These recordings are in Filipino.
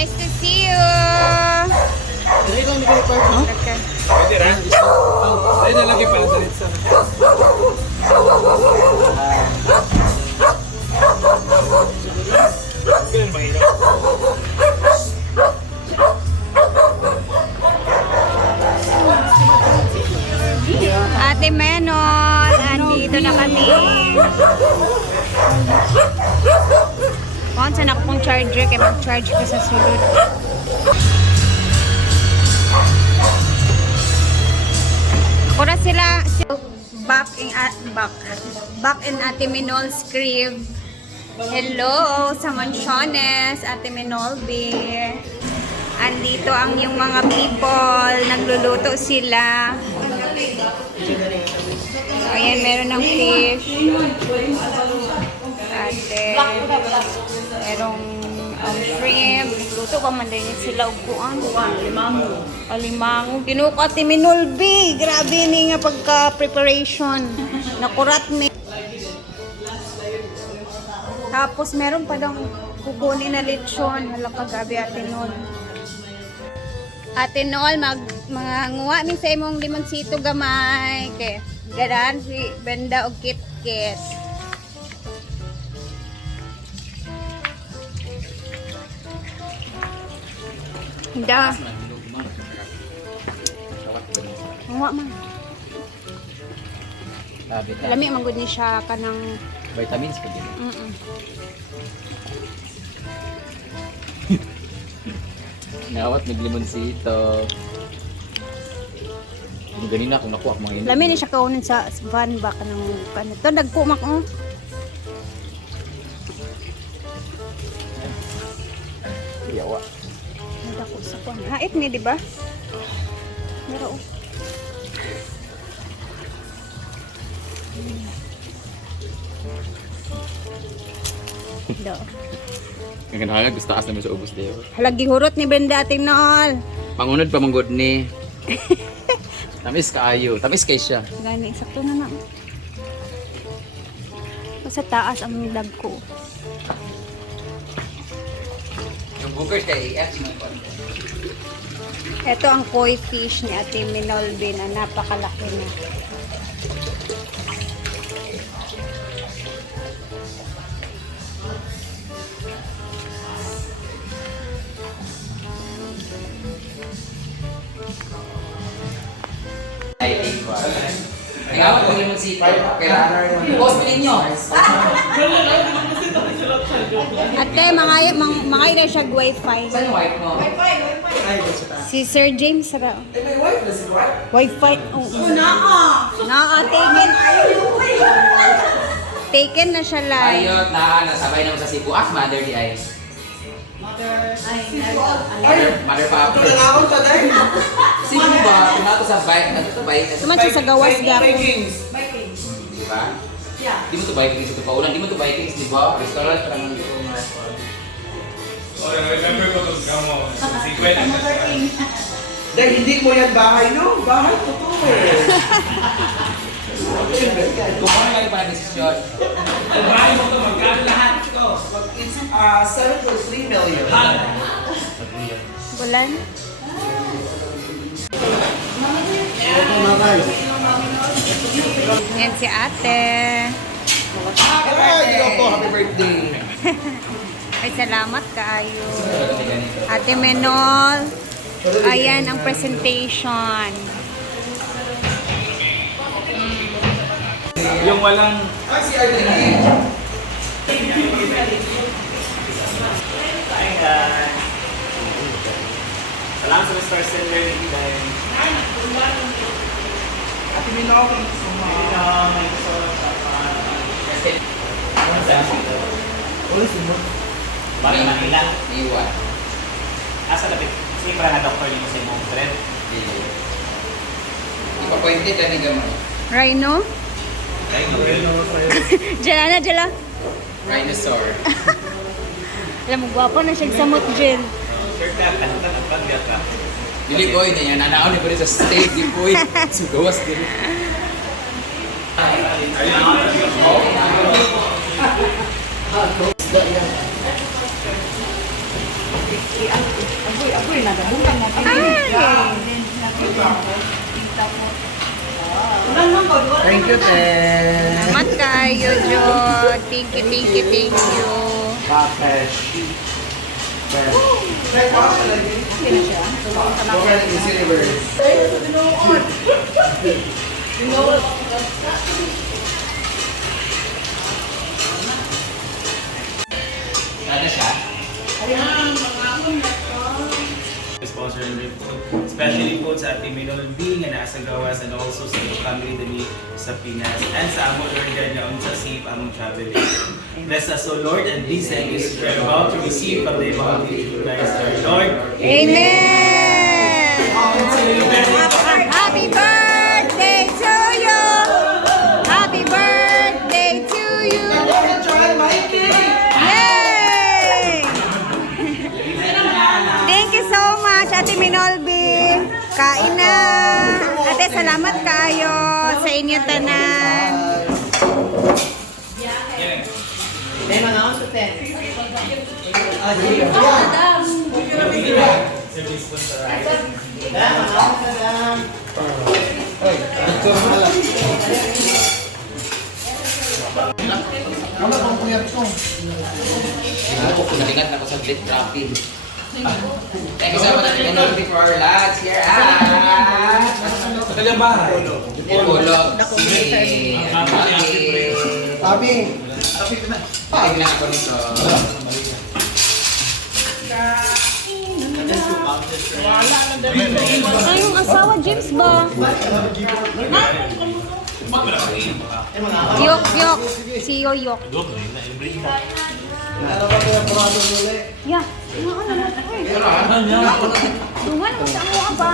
Nice to see you. Okay. Pwede rin. Ay, nalagay pala sa litsa. Ganun mahirap. Ate Menol, andito na kami. Kung saan ako pong charger, kaya mag-charge ko sa sulod. Ako na sila back in Ate Menol's crib. Hello sa Mansiones, Ate Menolbe. Andito ang yung mga people, nagluluto sila. So, ayan, meron ng fish. Ate, merong shrimp. Luto pa man din sila upuan. Alimango. Kinuha Ate Menolbe. Grabe ni nga pagka-preparation. Nakurat me. Tapos meron pa daw kukunin na lechon. Hala kagabi Ate Nol. Ate Nol, mga nguwa min sa imong limonsito gamay. Kay garan si Benda og kit-kit. Hinda. Nguwa man. Lami man gud ni siya kanang Vitamins pa din. Nawat naglimonsito. Ganina kung nakuha ko mga Lami ni siya kaunin sa van ba kanang kanito nagkumak oh. yawa. Nagako sa kon. Hait ni di ba? Mero. Do. Ang kanahanga gusto taas naman sa ubos dayo. Halagi hurot ni Brenda Ate Nol. Pangunod pa manggod ni. Tamis kaayo. Tamis kay siya. Gani sakto na na. Sa taas ang lag ko. Yung bookers kay AF mo pa. Ito ang koi fish ni Ate Menolbe na napakalaki na. Ngayon ko yung si post ninyo. Ate, mga ina siya wifi. Saan yung wife mo? Si Sir James ra. Wifi. Oh, naa. Taken. Taken na siya live. Ayot na nasabay naman sa Cebu. Mother di ay. Mother pa. Sino ba? Tumato sa bike. Ano to bike? Tuman siya sa gawas gapon. Di ba? Di mo to Vikings ito paulan. Di mo to Vikings, di ba? Restaurant pa naman dito mga restaurant. Remember ko itong gamo. Dahil hindi mo yan bahay, no? Bahay ko to eh. Kung ano lang yung parang desisyon. Bahay mo ito, magkano lahat ito? It's 7.3 million. Bulan. Yan si ate. Happy birthday. Ay, salamat kaayo. Ate Menol. Ayan ang presentation. Yung walang... Ay, si Arlene. Salamat sa Star Center ni Dahil. Ate Minaw, Balik Manila. Iwan. Asa lapit? Sige para na doktor yung sa imong friend. Ipa-pointed lang ni gamay. Rhino? Diyan na, diyan lang. Rhinosaur. Alam mo, gwapo na siya sa samot, Jen. Sure ka, tahutan ang pagbiyak ka. Dili ko na yan. Nanaaw ni pa rin sa stage. Di ko sugawas din. Thank you, Ted. Salamat kayo, Jo. Thank you, thank you, thank you. Papesh. Ano siya? Sponsor and their food. Especially po sa Ate Minol B nga nasa gawas and also sa family dali sa Pinas and sa among Lord God nga unsa safe among traveling. Bless us, O Lord, and these things we are about to receive from the bounty of Christ our Lord. Amen! Happy birthday to you! Happy birthday to you! Yay! Thank you so much, Ate Minolby. Kain na. Ate, salamat kayo sa inyong tanan. Wala pang puyat ko. Ako, kunalingat na ako sa Blade Traffic. Thank you so much, Ate Minolby, for our lads here at... Sa kanyang bahay. Ibolog si... Sabi, Pakit lang ako nito. Ay, yung asawa, James ba? Yok, yok. Si Yoyok. Ya. Tungan mo sa mga ba?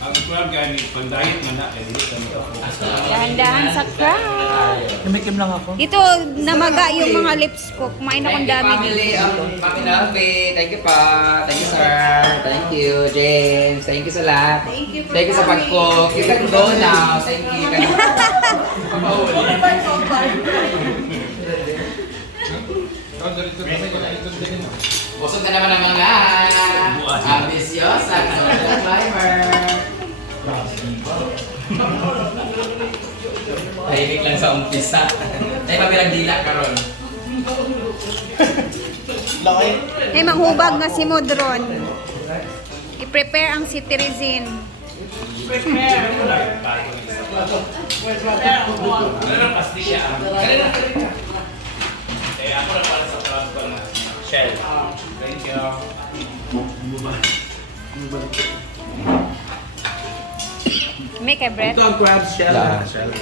Ang crab gani pag-diet man na kay dili kami ako. Dahan-dahan sa crowd. Namikim lang ako. Dito, namaga yung mga lips ko. Kumain akong dami family dito. of Mami Nalve. Thank you pa. Thank you, sir. Thank you, James. Thank you sa lahat. Thank you sa pag-cook. You can go now. Thank you. Busog na naman ang mga ambisyosa. Social climber. Tahimik lang sa umpisa. Ay, mabirang dila karon. Ay, manghubag na si Modron. I-prepare ang cetirizine. Ano pasti siya? Eh ako na para sa crab ko na shell. Thank you. Make a bread. Ito ang crab shell. Yeah. Shell.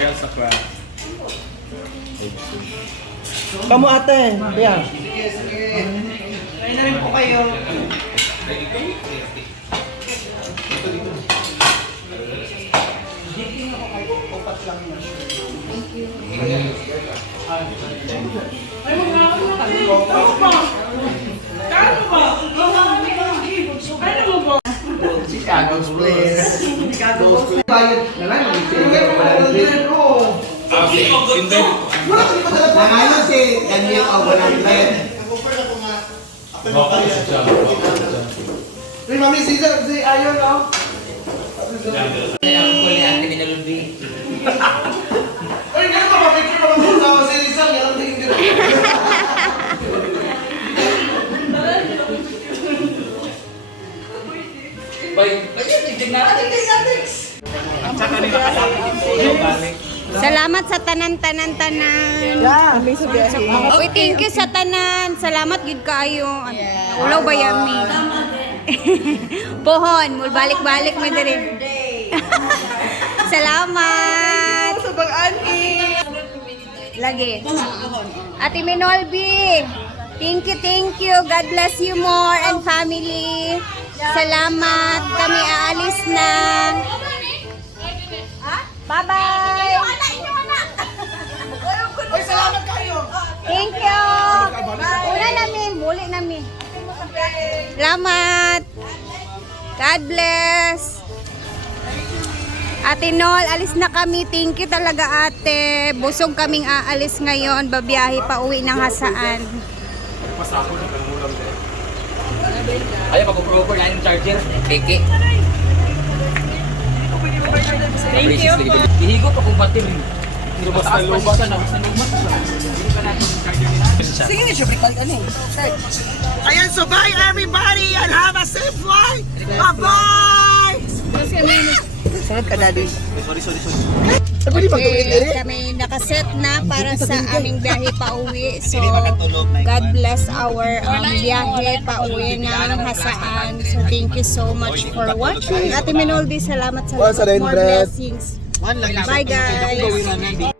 Shell sa crab. kamu ate. Yan. Try na rin po kayo. Chicago's place. Chicago's place. Bayad na lang. Wala ka pa talaga. Nangayon si Daniel o 100. Uy, Mami Caesar, si Ayon, no? Kaya ako ko ni Ate Minolby. Uy, ganun pa ba? Picture pa ba sa si Rizal? Ganun din din. Tsaka nila kalapit din po yung balik. Salamat sa tanan-tanan-tanan. Uy, thank you sa tanan. Salamat gid kaayo. Ulaw ba yami? Pohon, mul balik-balik mi diri. Salamat. Sa pag-ani. Lagi. Ate Minolby. Thank you. God bless you more and family. Salamat. Kami aalis na. Bye-bye. Uy, salamat kayo. Thank you. Una namin, muli namin. Salamat. God bless. Ate Nol, alis na kami. Thank you talaga ate. Busog kaming aalis ngayon. Babiyahe pa uwi ng Hasaan. Ayaw, mag-proper na yung charger. Peke. Thank you. Ihigo pa kung batir. Mataas pa siya na. Sige na siya, prepare ka na eh. Ayan, so bye everybody and have a safe flight! Bye-bye! Sarap ka, Daddy. Sorry. Kami nakaset na para sa aming biyahe pa uwi. So, God bless our biyahe pa uwi ng Hasaan. So, thank you so much for watching. Ate Minoldi, salamat sa lahat. More blessings. Bye guys!